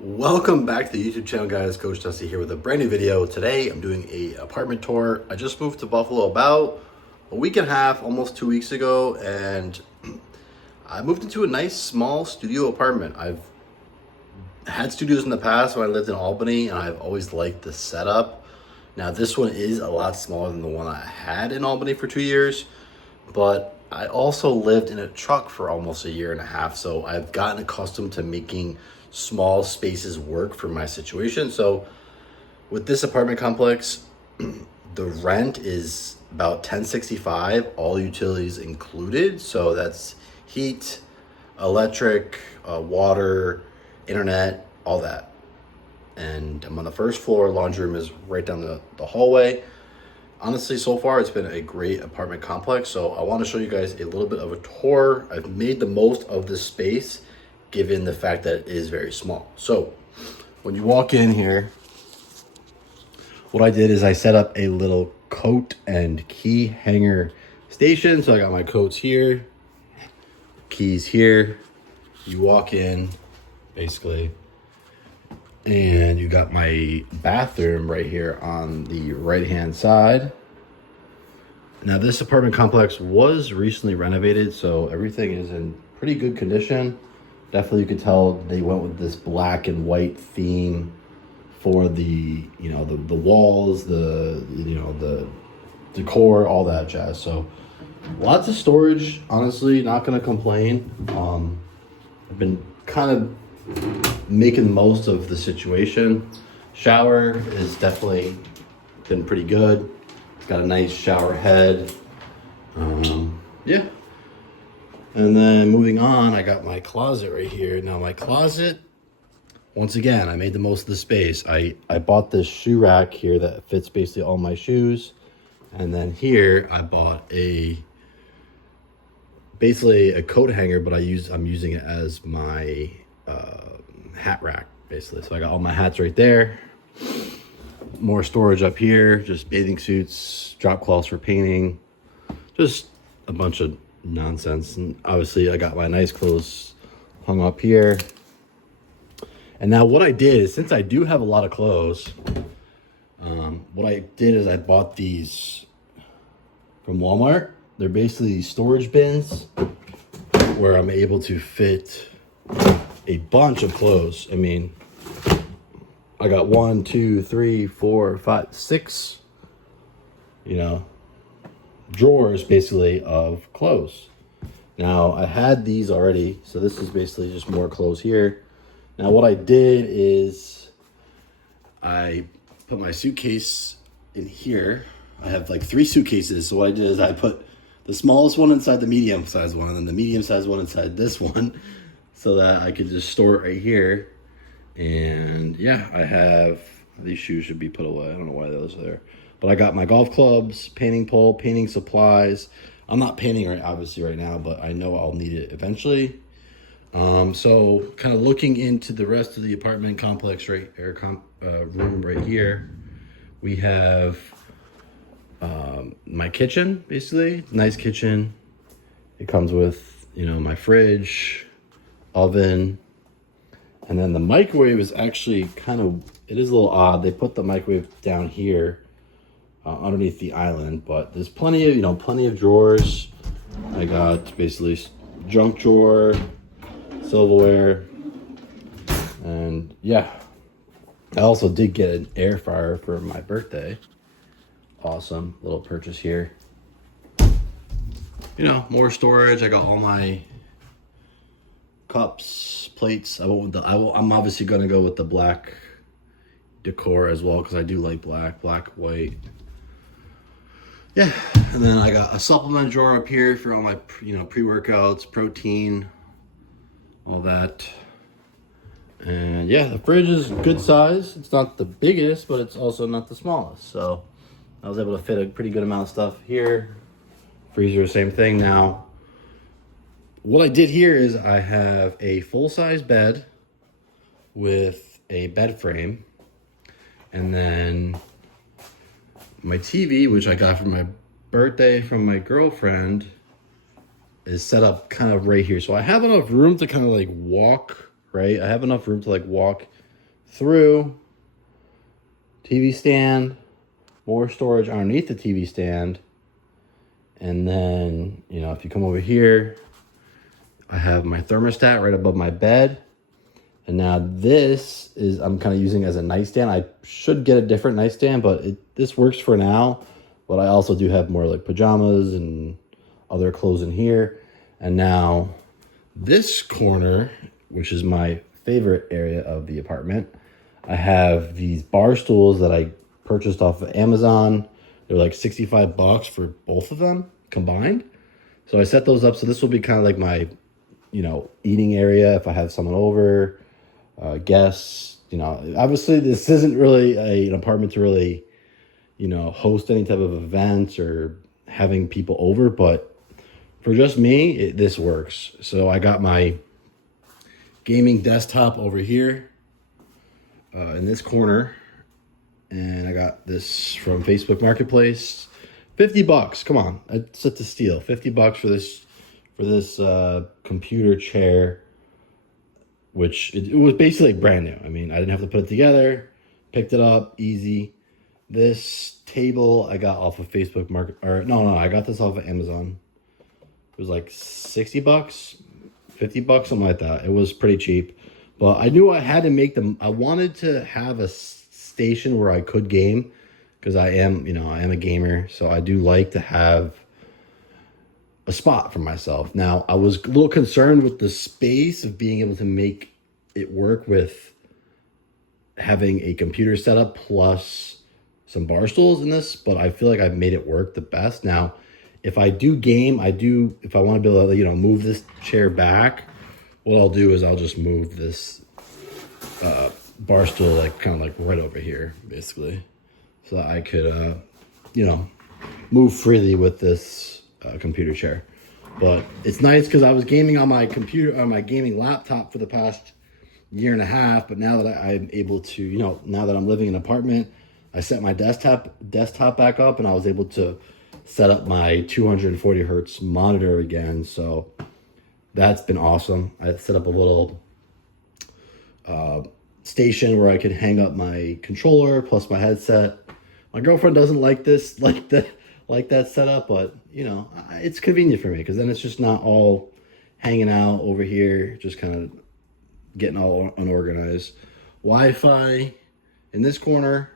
Welcome back to the YouTube channel, guys. Coach Dusty here with a brand new video. Today I'm doing a apartment tour. I just moved to Buffalo about a week and a half, almost 2 weeks ago, and I moved into a nice small studio apartment. I've had studios in the past when I lived in Albany, and I've always liked the setup. Now this one is a lot smaller than the one I had in Albany for 2 years, but I also lived in a truck for almost a year and a half, so I've gotten accustomed to making small spaces work for my situation. So with this apartment complex, the rent is about $1065, all utilities included. So that's heat, electric, water, internet, all that. And I'm on the first floor. Laundry room is right down the hallway. Honestly, so far it's been a great apartment complex. So I want to show you guys a little bit of a tour. I've made the most of this space given the fact that it is very small. So when you walk in here, what I did is I set up a little coat and key hanger station. So I got my coats here, keys here. You walk in basically, and you got my bathroom right here on the right hand side. Now this apartment complex was recently renovated, so everything is in pretty good condition. Definitely you could tell they went with this black and white theme for the walls, the decor, all that jazz. So lots of storage, honestly, not gonna complain. I've been kind of making the most of the situation. Shower is definitely been pretty good. It's got a nice shower head. Yeah. And then moving on, I got my closet right here. Now my closet, once again, I made the most of the space. I bought this shoe rack here that fits basically all my shoes. And then here I bought basically a coat hanger, but I'm using it as my hat rack basically. So I got all my hats right there. More storage up here, just bathing suits, drop cloths for painting, just a bunch of nonsense. And obviously I got my nice clothes hung up here. And now what I did is, since I do have a lot of clothes, what I did is I bought these from Walmart. They're basically storage bins where I'm able to fit a bunch of clothes. I mean, I got 1, 2, 3, 4, 5, 6, drawers basically of clothes. Now I had these already, so this is basically just more clothes here. Now what I did is I put my suitcase in here. I have like 3 suitcases. So what I did is I put the smallest one inside the medium size one, and then the medium size one inside this one, so that I could just store it right here. And yeah, I have, these shoes should be put away. I don't know why those are there. But I got my golf clubs, painting pole, painting supplies. I'm not painting obviously right now, but I know I'll need it eventually. So kind of looking into the rest of the apartment complex room right here, we have my kitchen, basically. Nice kitchen. It comes with, my fridge, oven, and then the microwave is actually it is a little odd. They put the microwave down here underneath the island, but there's plenty of drawers. I got basically junk drawer, silverware, and yeah, I also did get an air fryer for my birthday. Awesome little purchase here. More storage. I got all my cups, plates. I'm obviously gonna go with the black decor as well, because I do like black, white. Yeah, and then I got a supplement drawer up here for all my pre-workouts, protein, all that. And yeah, the fridge is good size. It's not the biggest, but it's also not the smallest. So I was able to fit a pretty good amount of stuff here. Freezer, same thing. Now, what I did here is I have a full-size bed with a bed frame, and then my TV, which I got for my birthday from my girlfriend, is set up kind of right here. So I have enough room to kind of like walk, right? I have enough room to like walk through, TV stand, more storage underneath the TV stand. And then, you know, if you come over here, I have my thermostat right above my bed. And now this is, I'm kind of using as a nightstand. I should get a different nightstand, but this works for now. But I also do have more like pajamas and other clothes in here. And now this corner, which is my favorite area of the apartment, I have these bar stools that I purchased off of Amazon. They're like $65 for both of them combined. So I set those up. So this will be kind of like my, you know, eating area if I have someone over, guests. You know, obviously this isn't really an apartment to really, you know, host any type of events or having people over, but for just me, this works. So I got my gaming desktop over here in this corner, and I got this from Facebook Marketplace. $50. Come on, it's such a steal. $50 for this computer chair, which it was basically brand new. I mean, I didn't have to put it together. Picked it up, easy. This table I got off of Facebook Market, or no, I got this off of Amazon. It was like $60, $50, something like that. It was pretty cheap, but I knew I had to make them. I wanted to have a station where I could game, because I am a gamer, so I do like to have a spot for myself. Now, I was a little concerned with the space of being able to make it work with having a computer setup plus some bar stools in this, but I feel like I've made it work the best. Now, if I do game, if I want to be able to, you know, move this chair back, what I'll do is I'll just move this bar stool like kind of like right over here, basically, so that I could, you know, move freely with this computer chair. But it's nice because I was gaming on my computer, on my gaming laptop for the past year and a half, but now that I'm able to, you know, now that I'm living in an apartment, I set my desktop back up, and I was able to set up my 240 hertz monitor again. So that's been awesome. I set up a little station where I could hang up my controller plus my headset. My girlfriend doesn't like this, like that setup, but you know, it's convenient for me because then it's just not all hanging out over here, just kind of getting all unorganized. Wi-Fi in this corner.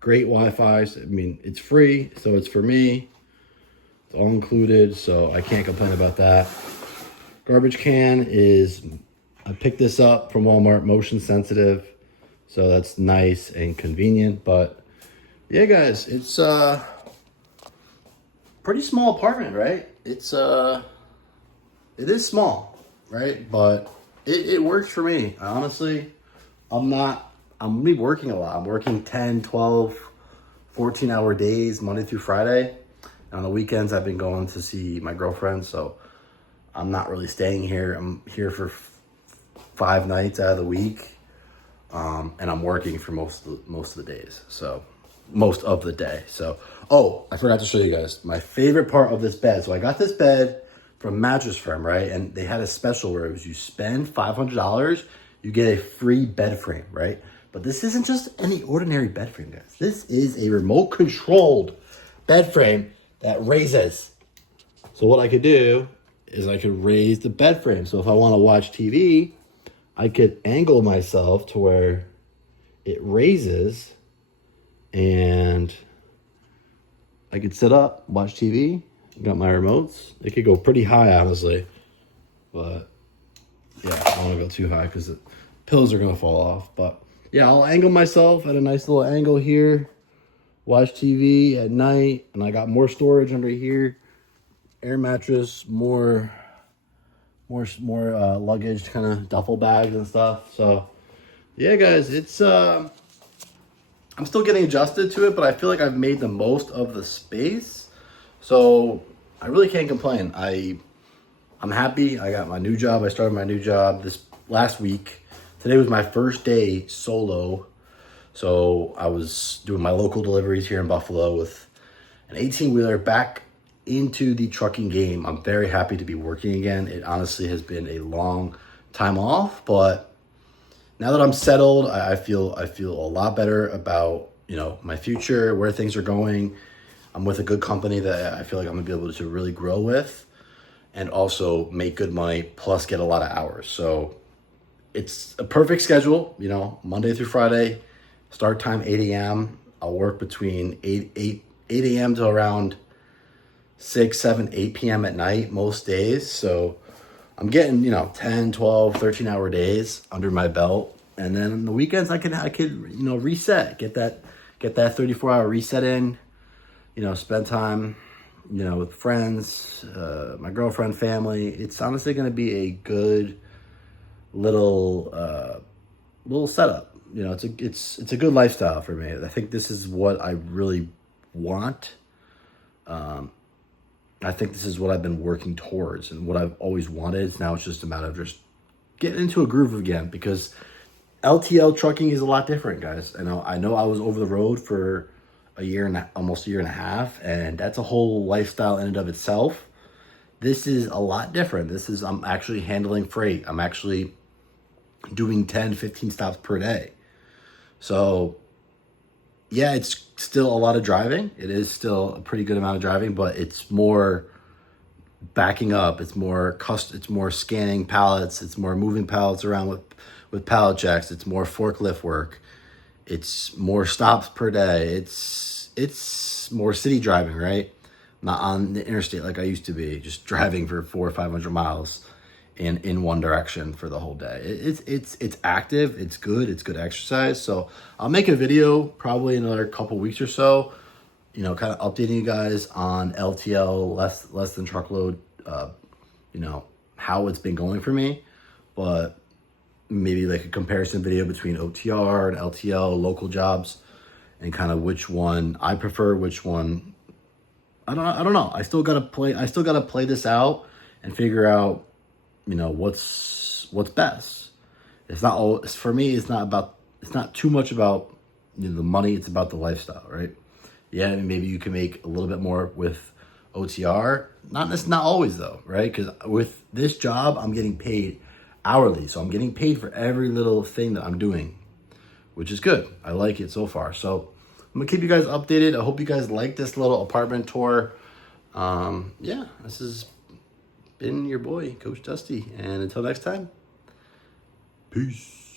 Great Wi-Fi. I mean, it's free, so it's for me. It's all included, so I can't complain about that. Garbage can is, I picked this up from Walmart, motion sensitive, so that's nice and convenient. But yeah, guys, it's a pretty small apartment, right? It is small, right? But it works for me. Honestly, I'm gonna be working a lot. I'm working 10, 12, 14-hour days, Monday through Friday. And on the weekends, I've been going to see my girlfriend, so I'm not really staying here. I'm here for 5 nights out of the week, and I'm working for most of the days. So most of the day. So, oh, I forgot to show you guys my favorite part of this bed. So I got this bed from Mattress Firm, right? And they had a special where it was you spend $500, you get a free bed frame, right? But this isn't just any ordinary bed frame, guys. This is a remote controlled bed frame that raises. So what I could do is I could raise the bed frame. So if I want to watch TV, I could angle myself to where it raises, and I could sit up, watch TV. Got my remotes. It could go pretty high, honestly, but yeah, I don't want to go too high because the pillows are gonna fall off. But yeah, I'll angle myself at a nice little angle here, watch TV at night, and I got more storage under here, air mattress, more luggage, kind of duffel bags and stuff. So yeah, guys, it's I'm still getting adjusted to it, but I feel like I've made the most of the space, so I really can't complain. I'm happy. I got my new job. I started my new job this last week. Today was my first day solo. So I was doing my local deliveries here in Buffalo with an 18-wheeler back into the trucking game. I'm very happy to be working again. It honestly has been a long time off, but now that I'm settled, I feel a lot better about, you know, my future, where things are going. I'm with a good company that I feel like I'm gonna be able to really grow with, and also make good money plus get a lot of hours. So it's a perfect schedule, you know, Monday through Friday, start time 8 a.m. I'll work between 8 a.m. to around 6, 7, 8 p.m. at night most days. So I'm getting, you know, 10, 12, 13-hour days under my belt. And then on the weekends I could, you know, reset, get that 34-hour reset in, you know, spend time, you know, with friends, my girlfriend, family. It's honestly going to be a good little setup. You know, it's a good lifestyle for me. I think this is what I really want. I think this is what I've been working towards and what I've always wanted. Now it's just a matter of just getting into a groove again, because LTL trucking is a lot different, guys. I know I was over the road for almost a year and a half, and that's a whole lifestyle in and of itself. This is a lot different. I'm actually handling freight. I'm actually doing 10, 15 stops per day. So yeah, it's still a lot of driving. It is still a pretty good amount of driving, but it's more backing up. It's more scanning pallets. It's more moving pallets around with pallet jacks. It's more forklift work. It's more stops per day. It's more city driving, right? Not on the interstate like I used to be, just driving for 400 or 500 miles in one direction for the whole day. It's active. It's good exercise. So I'll make a video probably in another couple weeks or so, you know, kind of updating you guys on LTL, less than truckload, you know, how it's been going for me. But maybe like a comparison video between OTR and LTL, local jobs, and kind of which one I prefer, which one I don't know. I still gotta play this out and figure out, you know, what's best. It's not all for me. It's not too much about, you know, the money. It's about the lifestyle, right? Yeah, maybe you can make a little bit more with OTR. Not always though, right? Because with this job, I'm getting paid hourly, so I'm getting paid for every little thing that I'm doing, which is good. I like it so far. So I'm gonna keep you guys updated. I hope you guys like this little apartment tour. Yeah, this has been your boy, Coach Dusty, and until next time, peace.